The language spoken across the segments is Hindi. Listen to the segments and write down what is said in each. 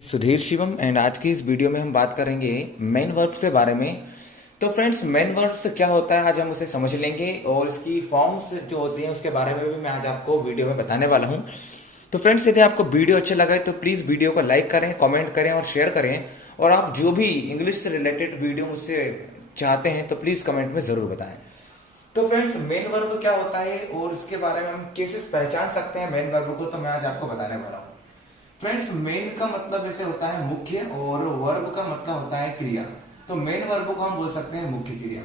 सुधीर शिवम एंड आज की इस वीडियो में हम बात करेंगे मेन वर्ब के बारे में। तो फ्रेंड्स, मेन वर्ब से क्या होता है आज हम उसे समझ लेंगे और इसकी फॉर्म्स जो होती हैं उसके बारे में भी मैं आज आपको वीडियो में बताने वाला हूं। तो फ्रेंड्स, यदि आपको वीडियो अच्छा लगा है तो प्लीज़ वीडियो को लाइक करें, कमेंट करें और शेयर करें। और आप जो भी इंग्लिश से रिलेटेड वीडियो मुझसे चाहते हैं तो प्लीज़ कमेंट में ज़रूर बताएं। तो फ्रेंड्स, मेन वर्ब क्या होता है और इसके बारे में हम कैसे पहचान सकते हैं मेन वर्ब को, तो मैं आज आपको बताने वाला हूँ। फ्रेंड्स, मेन का मतलब ऐसे होता है मुख्य और वर्ब का मतलब होता है क्रिया। तो मेन वर्ब को हम बोल सकते हैं मुख्य क्रिया।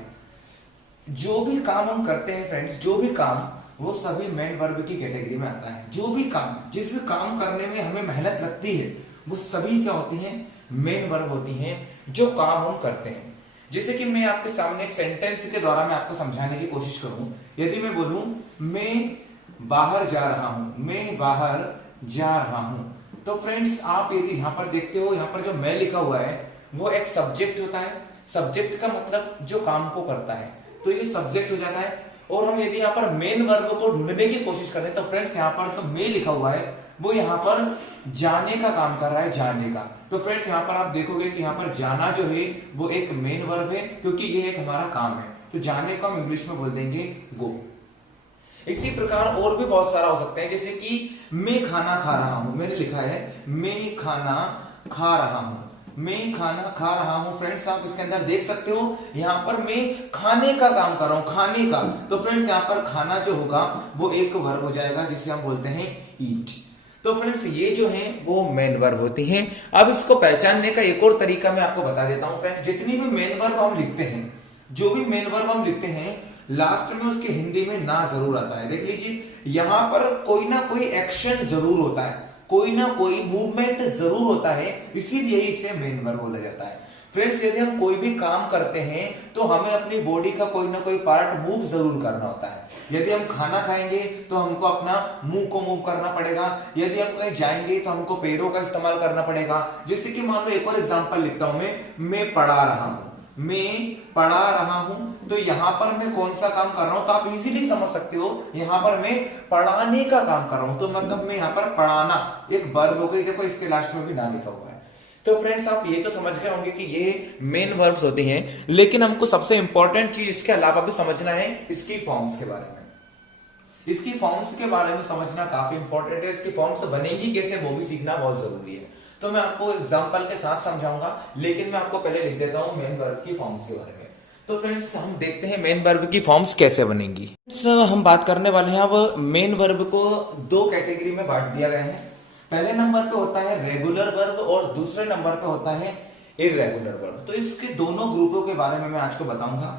जो भी काम हम करते हैं फ्रेंड्स, जो भी काम, वो सभी मेन वर्ब की कैटेगरी में आता है। जो भी काम, जिस भी काम करने में हमें मेहनत लगती है वो सभी क्या होती हैं, मेन वर्ब होती हैं जो काम हम करते हैं। जैसे कि मैं आपके सामने एक सेंटेंस के द्वारा मैं आपको समझाने की कोशिश करूं। यदि मैं बोलूं मैं बाहर जा रहा हूं, मैं बाहर जा रहा हूं, तो फ्रेंड्स आप यदि यहां पर देखते हो, यहां पर जो मैं लिखा हुआ है वो एक सब्जेक्ट होता है। सब्जेक्ट का मतलब जो काम को करता है, तो ये सब्जेक्ट हो जाता है। और हम यदि यहाँ पर मेन वर्ब को ढूंढने की कोशिश करें तो फ्रेंड्स यहाँ पर जो मैं लिखा हुआ है वो यहाँ पर जाने का काम कर रहा है, जाने का। तो फ्रेंड्स यहाँ पर आप देखोगे कि यहाँ पर जाना जो है वो एक मेन वर्ब है, क्योंकि ये एक हमारा काम है। तो जाने को हम इंग्लिश में बोल देंगे गो। इसी प्रकार और भी बहुत सारा हो सकते हैं, जैसे कि मैं खाना खा रहा हूं। मैंने लिखा है मैं खाना खा रहा हूं, मैं खाना खा रहा हूं। फ्रेंड्स आप इसके अंदर देख सकते हो, यहां पर मैं खाने का काम कर रहा हूं, खाने का। तो फ्रेंड्स यहां पर खाना जो होगा वो एक वर्ब हो जाएगा जिसे हम बोलते हैं ईट। तो फ्रेंड्स ये जो है वो मेन वर्ब होती हैं। अब इसको पहचानने का एक और तरीका मैं आपको बता देता हूं। फ्रेंड्स, जितनी भी मेन वर्ब हम लिखते हैं, जो भी मेन वर्ब हम लिखते हैं, लास्ट में उसके हिंदी में ना जरूर आता है। देख लीजिए, यहां पर कोई ना कोई एक्शन जरूर होता है, कोई ना कोई मूवमेंट जरूर होता है, इसीलिए इसे मेन वर्ब बोला जाता है। फ्रेंड्स, यदि हम कोई भी काम करते हैं तो हमें अपनी बॉडी का कोई ना कोई पार्ट मूव जरूर करना होता है। यदि हम खाना खाएंगे तो हमको अपना मुंह को मूव करना पड़ेगा। यदि हम कहीं जाएंगे तो हमको पैरों का इस्तेमाल करना पड़ेगा। जैसे कि मान लो एक और एग्जांपल लिखता हूं, मैं पढ़ा रहा हूं, मैं पढ़ा रहा हूं। तो यहां पर मैं कौन सा काम कर रहा हूं, तो आप इजीली समझ सकते हो, यहां पर मैं पढ़ाने का काम कर रहा हूं। तो मतलब मैं यहां पर पढ़ाना एक वर्ब हो गई। देखो इसके लास्ट में भी ना लिखा हुआ है। तो फ्रेंड्स आप ये तो समझ गए होंगे कि ये मेन वर्ब्स होती हैं, लेकिन हमको सबसे इंपॉर्टेंट चीज इसके अलावा भी समझना है इसकी फॉर्म्स के बारे में। इसकी फॉर्म्स के बारे में समझना काफी इंपॉर्टेंट है। इसकी फॉर्म्स बनेगी कैसे वो भी सीखना बहुत जरूरी है। तो मैं आपको एग्जांपल के साथ समझाऊंगा, लेकिन मैं आपको पहले लिख देता हूं मेन वर्ब की फॉर्म्स के बारे में। तो फ्रेंड्स हम देखते हैं मेन वर्ब की फॉर्म्स कैसे बनेंगी। हम बात करने वाले हैं अब मेन वर्ब को दो कैटेगरी में बांट दिया गया है। पहले नंबर पे होता है रेगुलर वर्ब और दूसरे नंबर पे होता है इररेगुलर वर्ब। तो इसके दोनों ग्रुपों के बारे में मैं आज को बताऊंगा।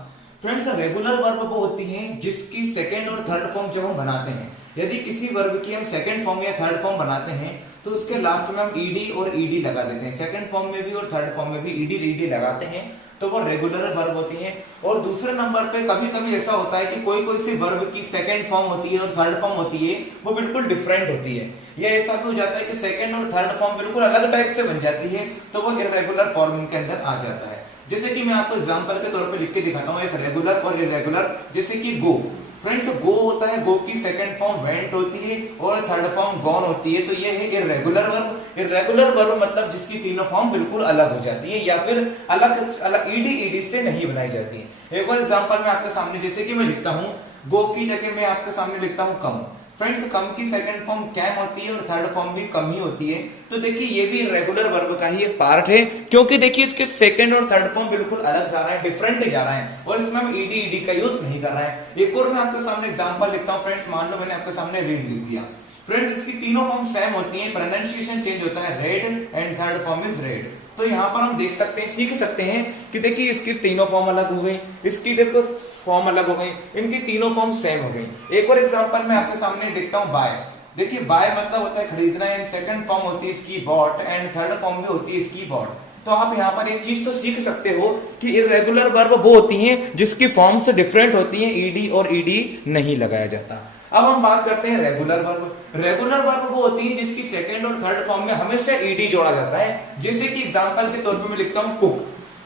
फ्रेंड्स, रेगुलर वर्ब वो होती हैं जिसकी सेकंड और थर्ड फॉर्म जब हम बनाते हैं, यदि किसी वर्ब की हम सेकंड फॉर्म या थर्ड फॉर्म बनाते हैं तो उसके लास्ट में हम ईडी और ईडी लगा देते हैं। सेकंड फॉर्म में भी और थर्ड फॉर्म में भी ईडी ईडी लगाते हैं, तो वो रेगुलर वर्ब होती हैं। और दूसरे नंबर पे कभी कभी ऐसा होता है कि कोई कोई सी वर्ब की सेकंड फॉर्म होती है और थर्ड फॉर्म होती है वो बिल्कुल डिफरेंट होती है। या ऐसा भी हो जाता है कि सेकंड और थर्ड फॉर्म बिल्कुल अलग टाइप से बन जाती है, तो वो इररेगुलर फॉर्म के अंदर आ जाता है। जैसे कि मैं आपको एग्जांपल के तौर पे लिख के दिखाता हूं, एक रेगुलर और इररेगुलर। जैसे कि गो। फ्रेंड्स, गो होता है, गो की सेकंड फॉर्म वेंट होती है और थर्ड फॉर्म गॉन होती है, तो ये है इररेगुलर वर्ब। इररेगुलर वर्ब मतलब जिसकी तीनों फॉर्म बिल्कुल अलग हो जाती है या फिर अलग अलग ईडी ईडी से नहीं बनाई जाती है। एक और एग्जांपल मैं आपके सामने, जैसे कि मैं लिखता हूं गो की जगह मैं आपके सामने लिखता हूं कम। फ्रेंड्स, कम की सेकंड फॉर्म कैम होती है और थर्ड फॉर्म भी कम ही होती है। तो देखिए ये भी रेगुलर वर्ब का ही एक पार्ट है, क्योंकि देखिए इसके सेकंड और थर्ड फॉर्म बिल्कुल अलग जा रहा है, डिफरेंट जा रहा है, और इसमें हम ईडी ईडी का यूज नहीं कर रहे हैं। एक और मैं आपके सामने एग्जांपल लिखता हूं। फ्रेंड्स, मान लो मैंने आपके सामने रीड लिख दिया। फ्रेंड्स, इसकी तीनों फॉर्म सेम होती है, प्रोनाउंसिएशन चेंज होता है, red and third form is red. तो यहाँ पर हम देख सकते हैं, सीख सकते हैं कि देखिए इसकी तीनों फॉर्म अलग हो गई, इसकी देखो फॉर्म अलग हो गई, इनकी तीनों फॉर्म सेम हो गई। एक और एग्जांपल मैं आपके सामने देखता हूं, बाय। देखिए बाय मतलब होता है खरीदना, एंड सेकंड फॉर्म होती है इसकी बॉट एंड थर्ड फॉर्म भी होती है इसकी बॉट। तो आप यहाँ पर एक चीज तो सीख सकते हो कि इररेगुलर वर्ब वो होती हैं जिसकी फॉर्म्स डिफरेंट होती हैं, ईडी और ईडी नहीं लगाया जाता। अब हम बात करते हैं रेगुलर वर्ब। रेगुलर वर्ब वो होती है जिसकी सेकंड और थर्ड फॉर्म में हमेशा ईडी जोड़ा जाता है। जैसे कि एग्जांपल के तौर पे मैं लिखता हूं कुक।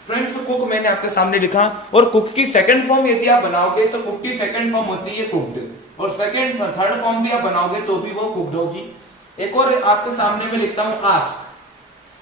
फ्रेंड्स, कुक मैंने आपके सामने लिखा, और कुक की सेकंड फॉर्म यदि आप बनाओगे तो कुक की सेकंड फॉर्म होती है कुक्ड, और सेकंड थर्ड फॉर्म भी आप बनाओगे तो भी वो कुक्ड होगी। एक और आपके सामने मैं लिखता हूं आस्क।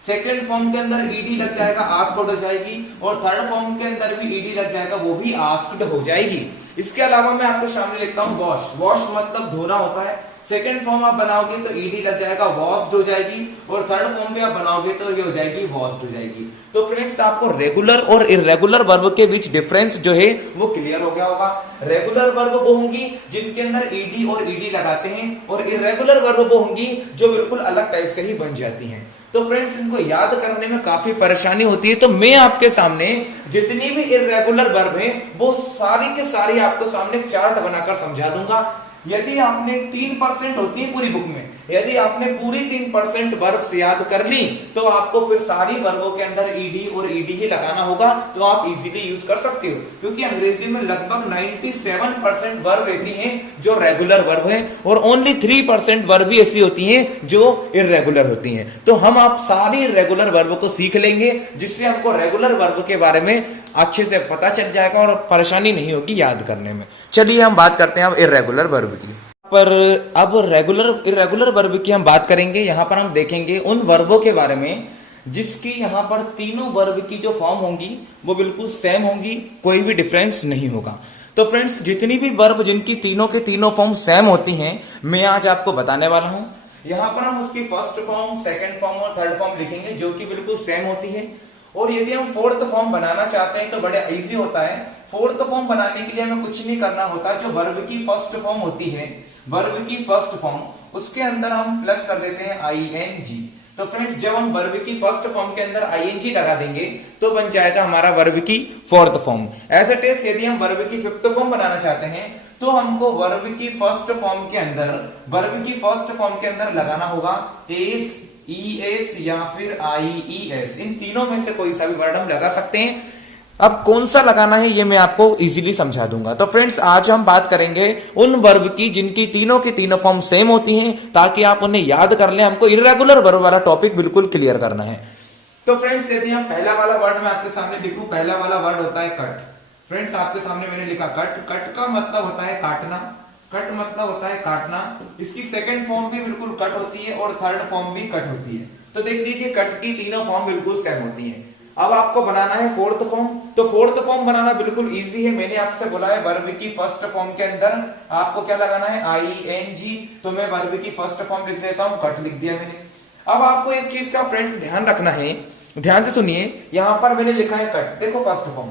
सेकंड फॉर्म के अंदर ईडी लग जाएगा, आस्क्ड हो जाएगी, और थर्ड फॉर्म के अंदर भी ईडी लग जाएगा, वो भी आस्क्ड हो जाएगी। इसके अलावा मैं आपको सामने लिखता हूं वॉश। वॉश मतलब धोना होता है। सेकंड फॉर्म आप बनाओगे तो ईडी लग जाएगा, वॉश्ड हो जाएगी, और थर्ड फॉर्म पे आप बनाओगे तो ये हो जाएगी वॉश्ड हो जाएगी। तो फ्रेंड्स आपको रेगुलर और इर्रेगुलर वर्ब के बीच डिफरेंस जो है वो क्लियर हो गया होगा। रेगुलर वर्ब वो होंगी जिनके अंदर ईडी और ईडी लगाते हैं, और इर्रेगुलर वर्ब वो होंगी जो बिल्कुल अलग टाइप से ही बन जाती हैं। तो फ्रेंड्स इनको याद करने में काफी परेशानी होती है, तो मैं आपके सामने जितनी भी इर्रेगुलर वर्ब हैं वो सारी के सारी आपको सामने चार्ट बनाकर समझा दूंगा। यदि आपने 3% होती है पूरी बुक में, यदि आपने पूरी 3% वर्ब्स याद कर ली तो आपको फिर सारी वर्बों के अंदर ईडी और ईडी ही लगाना होगा, तो आप इजीली यूज कर सकते हो। क्योंकि अंग्रेजी में लगभग 97% वर्ब ऐसी हैं जो रेगुलर वर्ब हैं, और ओनली 3% वर्ब भी ऐसी होती हैं जो इर्रेगुलर होती हैं। तो हम आप सारी रेगुलर वर्ब को सीख लेंगे, जिससे हमको रेगुलर वर्ब के बारे में अच्छे से पता चल जाएगा और परेशानी नहीं होगी याद करने में। चलिए हम बात करते हैं अब इर्रेगुलर वर्ब की। पर अब रेगुलर इर्रेगुलर वर्ब की हम बात करेंगे। यहां पर हम देखेंगे उन वर्बों के बारे में जिसकी यहां पर तीनों वर्ब की जो फॉर्म होंगी वो बिल्कुल सेम होंगी, कोई भी डिफरेंस नहीं होगा। तो फ्रेंड्स जितनी भी वर्ब जिनकी तीनों के तीनों फॉर्म सेम होती हैं मैं आज आपको बताने वाला हूं। यहां पर हम उसकी फर्स्ट फॉर्म, सेकंड फॉर्म और थर्ड फॉर्म लिखेंगे जो कि बिल्कुल सेम होती है। और यदि हम फोर्थ फॉर्म बनाना चाहते हैं तो बड़ा इजी होता है। फोर्थ फॉर्म बनाने के लिए हमें कुछ नहीं करना होता। जो वर्ब की फर्स्ट फॉर्म होती है, वर्ब की फर्स्ट फॉर्म, उसके अंदर हम प्लस कर देते हैं आईएनजी। तो फ्रेंड्स जब हम वर्ब की फर्स्ट फॉर्म के अंदर आईएनजी लगा देंगे तो बन जाएगा हमारा वर्ब की fourth form. As it is यदि हम वर्ब की फिफ्थ फॉर्म बनाना चाहते हैं तो हमको वर्ब की फर्स्ट फॉर्म के अंदर, वर्ब की फर्स्ट फॉर्म के अंदर लगाना होगा एस, ईएस या फिर आईईएस। इन तीनों में से कोई सा भी वर्ड हम लगा सकते हैं। अब कौन सा लगाना है ये मैं आपको इजीली समझा दूंगा। तो फ्रेंड्स आज हम बात करेंगे उन वर्ब की जिनकी तीनों की तीनों फॉर्म सेम होती हैं, ताकि आप उन्हें याद कर लें। हमको इर्रेगुलर वर्ब वाला टॉपिक बिल्कुल क्लियर करना है। तो फ्रेंड्स यदि हम पहला वाला वर्ड मैं आपके सामने लिखूं, पहला वाला वर्ड होता है कट। फ्रेंड्स आपके सामने मैंने लिखा कट। कट का मतलब होता है काटना, कट मतलब होता है काटना। इसकी सेकंड फॉर्म भी बिल्कुल कट होती है और थर्ड फॉर्म भी कट होती है। तो देख लीजिए कट की तीनों फॉर्म बिल्कुल सेम होती हैं। अब आपको बनाना है फोर्थ फॉर्म। तो फोर्थ फॉर्म बनाना बिल्कुल इजी है। मैंने आपसे बोला है वर्ब की फर्स्ट फॉर्म के अंदर आपको क्या लगाना है आईएनजी। तो मैं वर्ब की फर्स्ट फॉर्म लिख देता हूं, कट लिख दिया मैंने। अब आपको एक चीज का फ्रेंड्स ध्यान रखना है, ध्यान से सुनिए। यहां पर मैंने लिखा है कट, देखो फर्स्ट फॉर्म।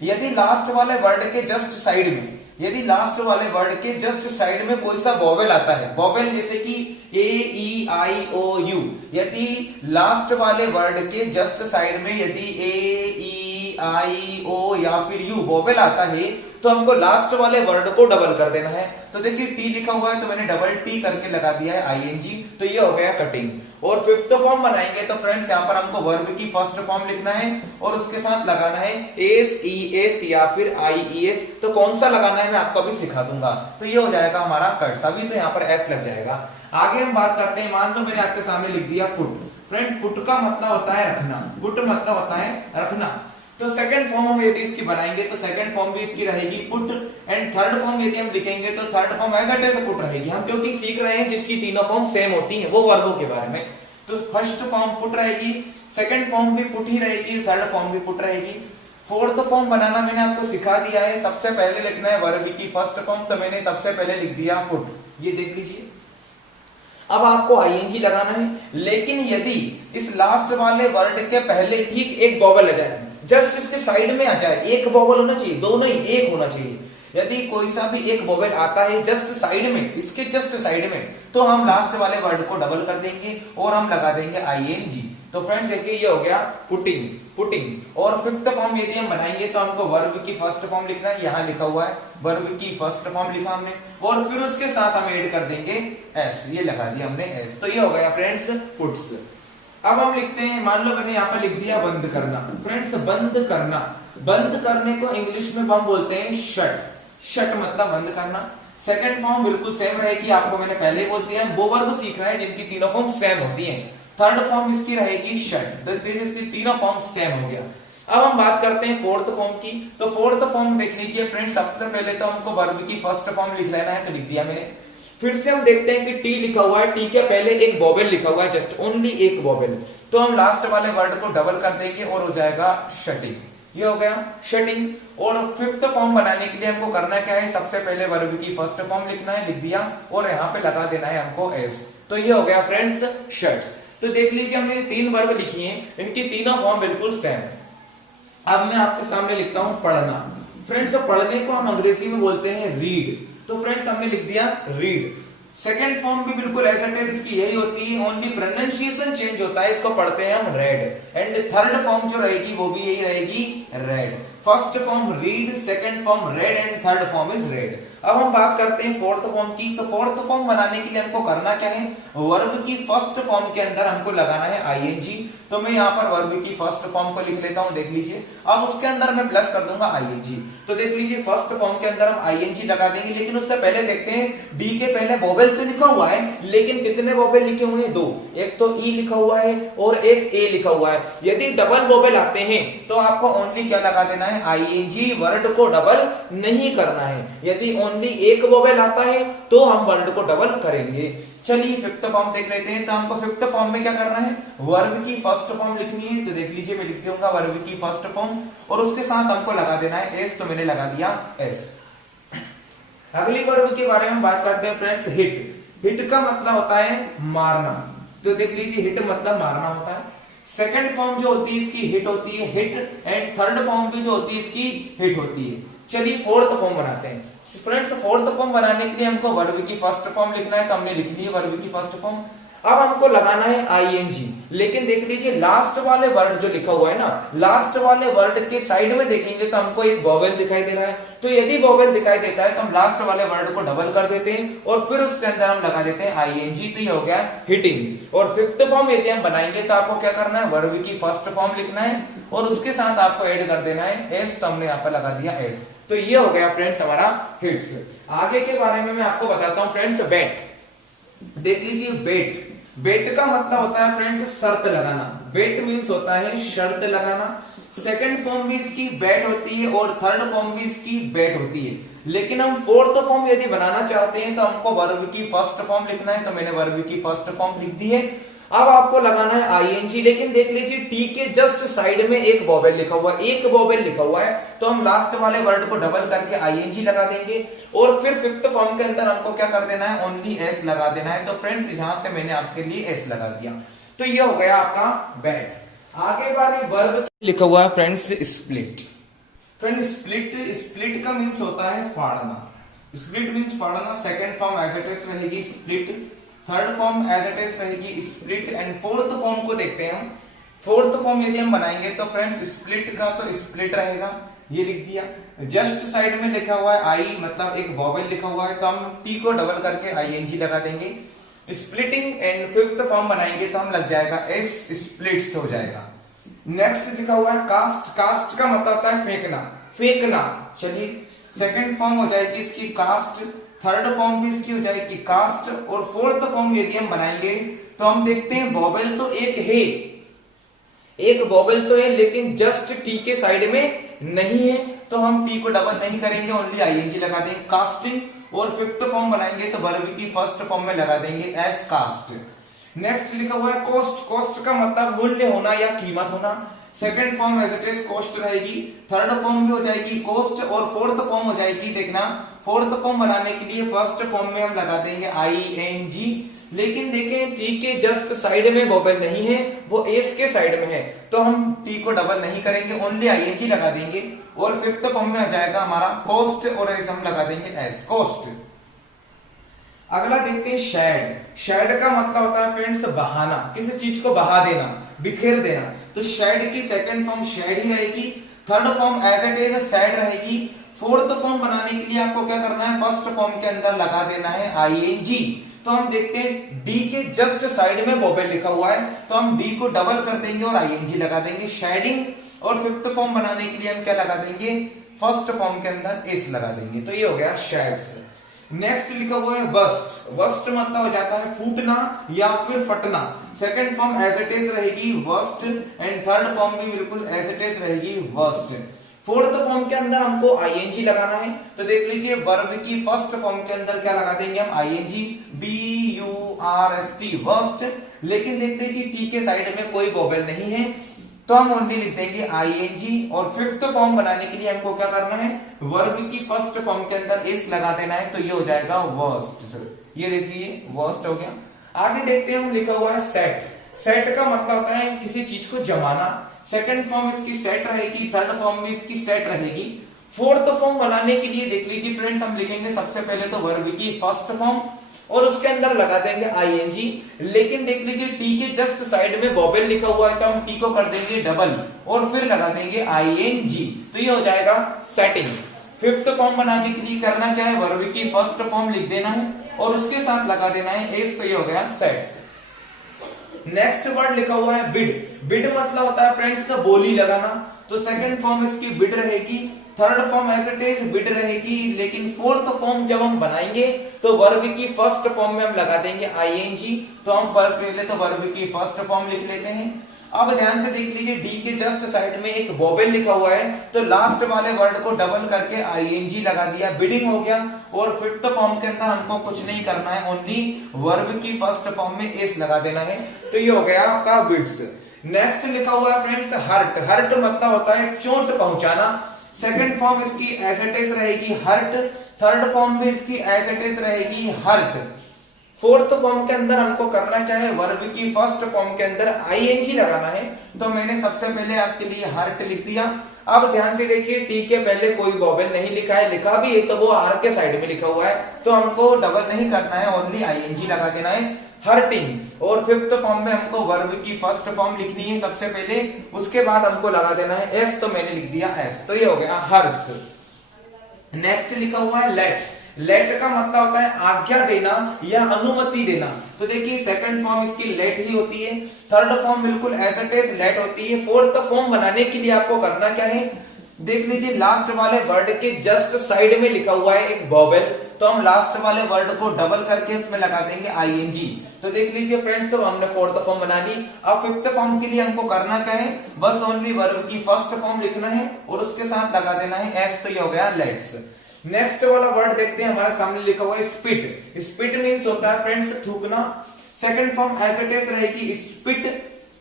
यदि लास्ट वाले वर्ड के जस्ट साइड में, यदि लास्ट वाले वर्ड के जस्ट साइड में कोई सा वोवेल आता है, वोवेल जैसे कि ए ई आई ओ यू, यदि लास्ट वाले वर्ड के जस्ट साइड में यदि ए ई आई ओ या फिर यू वोवेल आता है तो हमको लास्ट वाले वर्ड को डबल कर देना है। तो देखिए टी लिखा हुआ है तो मैंने डबल टी करके लगा दिया है आईएनजी। तो ये हो गया कटिंग। और फिफ्थ फॉर्म बनाएंगे तो फ्रेंड्स यहाँ पर हमको वर्ब की फर्स्ट फॉर्म लिखना है और उसके साथ लगाना है एस ई एस या फिर आई ई एस। तो कौन सा लगाना है मैं आपको अभी सिखा दूंगा। तो ये हो जाएगा हमारा कट। अभी तो यहाँ पर एस लग जाएगा। आगे हम बात करते हैं, मान लो मैंने आपके सामने लिख दिया पुट। फ्रेंड पुट का मतलब होता है रखना, पुट मतलब होता है रखना। तो सेकंड फॉर्म हम यदि इसकी बनाएंगे तो सेकंड फॉर्म भी इसकी रहेगी पुट। एंड थर्ड फॉर्म यदि हम लिखेंगे तो थर्ड फॉर्म ऐसा कैसे पुट रहेगी। हम क्योंकि सीख रहे हैं जिसकी तीनों फॉर्म सेम होती हैं वो वर्बों के बारे में। तो फर्स्ट फॉर्म पुट रहेगी, सेकंड फॉर्म भी पुट ही रहेगी, थर्ड फॉर्म भी पुट रहेगी। फोर्थ फॉर्म बनाना मैंने आपको सिखा दिया है। सबसे पहले लिखना है वर्ब की फर्स्ट फॉर्म, तो मैंने सबसे पहले लिख दिया पुट। ये देख लीजिए। अब आपको आईएनजी लगाना है, लेकिन यदि इस लास्ट वाले वर्ड के पहले ठीक एक वोवेल आ जाए, जस्ट इसके साइड में आ जाए, एक वोवेल होना चाहिए, दोनों ही एक होना चाहिए। यदि कोई सा भी एक वोवेल आता है जस्ट साइड में, इसके जस्ट साइड में, तो हम लास्ट वाले वर्ड को डबल कर देंगे और हम लगा देंगे आईएनजी। तो फ्रेंड्स देखिए ये हो गया पुटिंग, पुटिंग। और फिफ्थ फॉर्म यदि हम बनाएंगे तो हमको वर्ब की फर्स्ट फॉर्म लिखना है। यहाँ लिखा हुआ है वर्ब की फर्स्ट फॉर्म लिखा हमने, और फिर उसके साथ हम ऐड कर देंगे एस। ये लगा दिया हमने एस। तो ये हो गया फ्रेंड्स पुट्स। अब हम लिखते हैं, मान लो मैंने यहाँ पर लिख दिया बंद करना। फ्रेंड्स बंद करना, बंद करने को इंग्लिश में हम बोलते हैं शट। शट मतलब बंद करना। सेकंड फॉर्म बिल्कुल सेम रहेगी, आपको मैंने पहले ही बोल दिया। वो वर्ब सीख रहे हैं जिनकी तीनों फॉर्म सेम होती हैं। थर्ड फॉर्म इसकी रहेगी शट। इसकी तीनों फॉर्म सेम हो गया। अब हम बात करते हैं फोर्थ फॉर्म की। तो फोर्थ फॉर्म देख लीजिए फ्रेंड्स, सबसे पहले तो हमको वर्ब की फर्स्ट फॉर्म लिख लेना है, तो लिख दिया मैंने। फिर से हम देखते हैं कि टी लिखा हुआ है, टी के पहले एक वोवेल लिखा हुआ है, जस्ट ओनली एक वोवेल। तो हम लास्ट वाले वर्ड को डबल कर देंगे और हो जाएगा शटिंग। ये हो गया शटिंग। और फिफ्थ फॉर्म बनाने के लिए हमको करना क्या है, सबसे पहले वर्ब की फर्स्ट फॉर्म लिखना है, लिख दिया और यहाँ पे लगा देना है हमको एस। तो ये हो गया फ्रेंड्स शर्ट्स। तो देख लीजिए हमने 3 वर्ब लिखी हैं, इनकी तीनों फॉर्म बिल्कुल सेम है। अब मैं आपके सामने लिखता हूं पढ़ना। फ्रेंड्स पढ़ने को हम अंग्रेजी में बोलते हैं रीड। तो फ्रेंड्स हमने लिख दिया रीड। सेकंड फॉर्म भी बिल्कुल एज इट इज की यही होती है, ओनली प्रोनाउंसिएशन चेंज होता है, इसको पढ़ते हैं हम रेड। एंड थर्ड फॉर्म जो रहेगी वो भी यही रहेगी red. First form read, second form red and third form is red. अब हम बात करते हैं फोर्थ फॉर्म की। तो फोर्थ फॉर्म बनाने के लिए हमको करना क्या है, वर्ब की फर्स्ट फॉर्म के अंदर हमको लगाना है आईएनजी। तो मैं यहाँ पर वर्ब की फर्स्ट फॉर्म को लिख लेता हूँ, देख लीजिए। अब उसके अंदर मैं प्लस कर दूंगा आईएनजी। तो देख लीजिए फर्स्ट फॉर्म के अंदर हम आईएनजी लगा देंगे, लेकिन उससे पहले देखते हैं डी के पहले वोवेल तो लिखा हुआ है, लेकिन कितने वोवेल लिखे हुए हैं, 2। एक तो ई लिखा हुआ है और एक ए लिखा हुआ है। यदि डबल वोवेल आते हैं तो आपको ओनली क्या लगा देना है, आईएनजी। वर्ड को डबल नहीं करना है। यदि ओनली एक वोवेल आता है तो हम वर्ड को डबल करेंगे। चलिए फिफ्थ फॉर्म देख लेते हैं। तो हमको फिफ्थ फॉर्म में क्या करना है, वर्ब की फर्स्ट फॉर्म लिखनी है। तो देख लीजिए मैं लिख दूंगा वर्ब की फर्स्ट फॉर्म और उसके साथ हमको लगा देना है एस। तो मैंने लगा दिया एस। अगली वर्ब के बारे में बात करते हैं फ्रेंड्स, हिट। हिट का मतलब होता है मारना। तो देख लीजिए हिट मतलब मारना होता है। सेकंड फॉर्म जो होती है इसकी हिट होती है, हिट। एंड थर्ड फॉर्म भी जो होती है इसकी हिट होती है। चलिए फोर्थ फॉर्म बनाते हैं फ्रेंड्स। फोर्थ फॉर्म बनाने के लिए हमको वर्ब की फर्स्ट फॉर्म लिखना है, तो हमने लिख ली है वर्ब की फर्स्ट फॉर्म। अब हमको लगाना है आईएनजी, लेकिन देख लीजिए लास्ट वाले वर्ड जो लिखा हुआ है ना, लास्ट वाले वर्ड के साइड में देखेंगे तो हमको एक वोवेल दिखाई दे रहा है। तो यदि वोवेल दिखाई देता है तो हम लास्ट वाले वर्ड को डबल कर देते हैं और फिर उसके अंदर हम लगा देते हैं आईएनजी। तो ये हो गया हिटिंग। और फिफ्थ फॉर्म यदि हम बनाएंगे तो आपको क्या करना है, वर्ब की फर्स्ट फॉर्म लिखना है और उसके साथ आपको ऐड कर देना है एस। तो हमने यहाँ पर लगा दिया एस। तो ये हो गया फ्रेंड्स हमारा हिट्स। आगे के बारे में मैं आपको बताता हूं फ्रेंड्स, बेट। देख लीजिए बेट। बेट का मतलब होता है फ्रेंड्स शर्त लगाना। बेट मींस होता है शर्त लगाना। सेकंड फॉर्म भी इसकी बेट होती है और थर्ड फॉर्म भी इसकी बेट होती है। लेकिन हम फोर्थ फॉर्म यदि बनाना चाहते हैं तो हमको वर्ब की फर्स्ट फॉर्म लिखना है। तो मैंने वर्ब की फर्स्ट फॉर्म लिख दी है। अब आपको लगाना है आईएनजी, लेकिन देख लीजिए टी के जस्ट साइड में एक वोवेल लिखा हुआ है, एक वोवेल लिखा हुआ है। तो हम लास्ट वाले वर्ड को डबल करके आईएनजी लगा देंगे और फिर फिफ्थ फॉर्म के अंदर हमको क्या कर देना है, ओनली एस लगा देना है। तो फ्रेंड्स यहां से मैंने आपके लिए एस लगा दिया। तो ये हो गया आपका बैट। आगे वाले वर्ब लिखा हुआ है friends split. Friends split, split का मीन्स होता है फाड़ना। स्प्लिट मीन्स फाड़ना। Second form as it is रहेगी split, third form as it is रहेगी स्प्लिट एंड फोर्थ फॉर्म को देखते हैं हम। फोर्थ फॉर्म यदि हम बनाएंगे तो फ्रेंड्स स्प्लिट का तो स्प्लिट रहेगा, ये लिख दिया। जस्ट साइड में लिखा हुआ है आई, मतलब एक वोवेल लिखा हुआ है, तो हम टी को डबल करके आईएनजी लगा देंगे। स्प्लिटिंग एंड फिफ्थ फॉर्म बनाएंगे तो हम लग जाएगा एस, स्प्लिट्स हो जाएगा। नेक्स्ट लिखा हुआ है कास्ट। कास्ट का मतलब होता है फेंकना, फेंकना। चलिए सेकंड फॉर्म हो जाएगी इसकी कास्ट, थर्ड फॉर्म भी इसकी हो जाएगी कास्ट और फोर्थ फॉर्म यदि हम बनाएंगे तो हम देखते हैं वोवेल तो एक है, एक वोवेल तो है, लेकिन जस्ट टी के साइड में नहीं है। तो हम टी को डबल नहीं करेंगे, ओनली आईएनजी लगा देंगे कास्टिंग। और फिफ्थ फॉर्म बनाएंगे तो वर्ब की फर्स्ट फॉर्म में लगा देंगे एस कास्ट। नेक्स्ट लिखा हुआ है कॉस्ट। कॉस्ट का मतलब मूल्य होना या कीमत होना। Second form as it is cost रहेगी, थर्ड फॉर्म भी हो जाएगी कॉस्ट और फोर्थ फॉर्म हो जाएगी, देखना फोर्थ फॉर्म बनाने के लिए फर्स्ट फॉर्म में हम लगा देंगे आईएनजी। लेकिन देखें टी के जस्ट साइड में वोवेल नहीं है, वो एस के साइड में है, तो हम टी को डबल नहीं करेंगे, ओनली आईएनजी लगा देंगे और फिफ्थ फॉर्म में आ जाएगा हमारा कॉस्ट और एस हम लगा देंगे एस कॉस्ट। अगला देखते हैं शेड। शेड का मतलब होता है फ्रेंड्स बहाना, किसी चीज को बहा देना, बिखेर देना। तो शेड की सेकंड फॉर्म शेड ही रहेगी, third form as it is shade रहेगी। फोर्थ फॉर्म बनाने के लिए आपको क्या करना है, फर्स्ट फॉर्म के अंदर लगा देना है आईएनजी। तो हम देखते हैं डी के जस्ट साइड में वोवेल लिखा हुआ है, तो हम डी को डबल कर देंगे और आईएनजी लगा देंगे शेडिंग। और फिफ्थ फॉर्म बनाने के लिए हम क्या लगा देंगे, फर्स्ट फॉर्म के अंदर एस लगा देंगे। तो ये हो गया शेड्स। नेक्स्ट लिखा हुआ है बस्ट। बस्ट मतलब हो जाता है फूटना या फिर फटना। Second form as it is रहेगी वर्स्ट एंड थर्ड फॉर्म भी बिल्कुल एज इट इज रहेगी वर्स्ट। फोर्थ फॉर्म के अंदर हमको आईएनजी लगाना है, तो देख लीजिए वर्ब की फर्स्ट फॉर्म के अंदर क्या लगा देंगे हम ING, B U R S T worst. लेकिन देख लीजिए टी के साइड में कोई वोवेल नहीं है, तो हम ओनली लिख देंगे आईएनजी। और फिफ्थ फॉर्म बनाने के लिए हमको क्या करना है, वर्ब की फर्स्ट फॉर्म के अंदर एस लगा देना है, तो ये हो जाएगा वर्स्ट। ये देखिए वर्स्ट हो गया। आगे देखते हैं हम, लिखा हुआ है सेट। सेट का मतलब होता है किसी चीज को जमाना। सेकंड फॉर्म इसकी सेट रहेगी, थर्ड फॉर्म भी इसकी सेट रहेगी। फोर्थ फॉर्म बनाने के लिए देख लीजिए फ्रेंड्स, हम लिखेंगे सबसे पहले तो वर्ब की फर्स्ट फॉर्म और उसके अंदर लगा देंगे आईएनजी। लेकिन देख लीजिए टी के जस्ट साइड में वोवेल लिखा हुआ है, तो हम टी को कर देंगे डबल और फिर लगा देंगे आईएनजी, तो ये हो जाएगा सेटिंग। फिफ्थ फॉर्म बनाने के लिए करना क्या है, वर्ब की फर्स्ट फॉर्म लिख देना है और उसके साथ लगा देना है एस, तो ये हो गया सेट्स। नेक्स्ट वर्ड लिखा हुआ है बिड। बिड मतलब होता है फ्रेंड्स बोली लगाना, तो सेकंड फॉर्म इसकी बिड रहेगी, third form as it is bid रहेगी। लेकिन फोर्थ फॉर्म जब हम बनाएंगे तो वर्ब की फर्स्ट फॉर्म में हम लगा देंगे आईएनजी, तो हम पहले तो वर्ब की फर्स्ट फॉर्म लिख लेते हैं। अब ध्यान से देख लीजिए डी के जस्ट साइड में एक वोवेल लिखा हुआ है, तो लास्ट वाले वर्ड को डबल करके आईएनजी लगा दिया, बिडिंग हो गया। और फिफ्थ फॉर्म के अंदर हमको कुछ नहीं करना है, ओनली वर्ब की फर्स्ट फॉर्म में एस लगा देना है, तो ये हो गया आपका बिड्स। नेक्स्ट लिखा हुआ है फ्रेंड्स हर्ट। हर्ट मतलब होता है चोट पहुंचाना। सेकंड फॉर्म इसकी एज इट इज रहेगी हर्ट, थर्ड फॉर्म भी इसकी एज इट इज रहेगी हर्ट। फोर्थ फॉर्म के अंदर हमको करना क्या है, वर्ब की फर्स्ट फॉर्म के अंदर आईएनजी लगाना है, तो मैंने सबसे पहले आपके लिए हर्ट लिख दिया। अब ध्यान से देखिए टी के पहले कोई वोवेल नहीं लिखा है, लिखा भी है तो वो आर के साइड में लिखा हुआ है, तो हमको डबल नहीं करना है, ओनली आईएनजी लगा देना है, हर्टिंग। और फिफ्थ फॉर्म में हमको वर्ब की फर्स्ट फॉर्म लिखनी है सबसे पहले, उसके बाद हमको लगा देना है एस, तो मैंने लिख दिया एस, तो ये हो गया हर्ट्स। नेक्स्ट लिखा हुआ है लेट। लेट का मतलब होता है आज्ञा देना या अनुमति देना, तो देखिए सेकंड फॉर्म इसकी लेट ही होती है, थर्ड फॉर्म बिल्कुल एज इट इज लेट होती है। फोर्थ फॉर्म बनाने के लिए आपको करना क्या है, देख लीजिए लास्ट वाले वर्ड के जस्ट साइड में लिखा हुआ है एक वोवेल, तो हम लास्ट वाले वर्ड को डबल करके उसमें लगा देंगे आईएनजी। तो देख लीजिए फ्रेंड्स, तो हमने फोर्थ फॉर्म बना ली। अब फिफ्थ फॉर्म के लिए हमको करना क्या है, बस ओनली वर्ब की फर्स्ट फॉर्म लिखना है और उसके साथ लगा देना है एस, तो ये हो गया लेट्स। नेक्स्ट वाला वर्ड देखते हैं, हमारे सामने लिखा हुआ है स्पिट। स्पिट मींस होता है फ्रेंड्स थूकना। Second form as it is रहेगी स्पिट,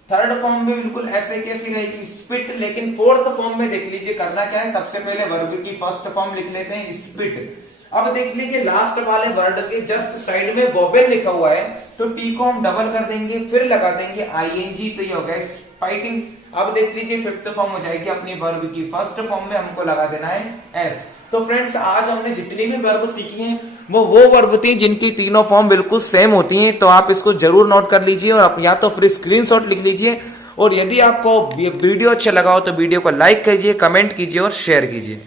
थर्ड फॉर्म में बिल्कुल ऐसे कैसी रहेगी स्पिट। लेकिन फोर्थ फॉर्म में देख लीजिए करना क्या है, सबसे पहले वर्ब की फर्स्ट फॉर्म लिख लेते हैं स्पिट। अब देख लीजिए लास्ट वाले वर्ड के जस्ट साइड में वोवेल लिखा हुआ है, तो टी को हम डबल कर देंगे, फिर लगा देंगे आईएनजी, तो ये हो गया फाइटिंग। अब देख लीजिए फिफ्थ फॉर्म हो जाएगी अपनी वर्ब की फर्स्ट फॉर्म में, हमको लगा देना है एस। तो फ्रेंड्स आज हमने जितनी भी वर्ब सीखी हैं वो वर्ब थी जिनकी तीनों फॉर्म बिल्कुल सेम होती हैं, तो आप इसको जरूर नोट कर लीजिए और या तो फिर स्क्रीनशॉट लिख लीजिए। और यदि आपको ये वीडियो अच्छा लगा हो तो वीडियो को लाइक कीजिए, कमेंट कीजिए और शेयर कीजिए।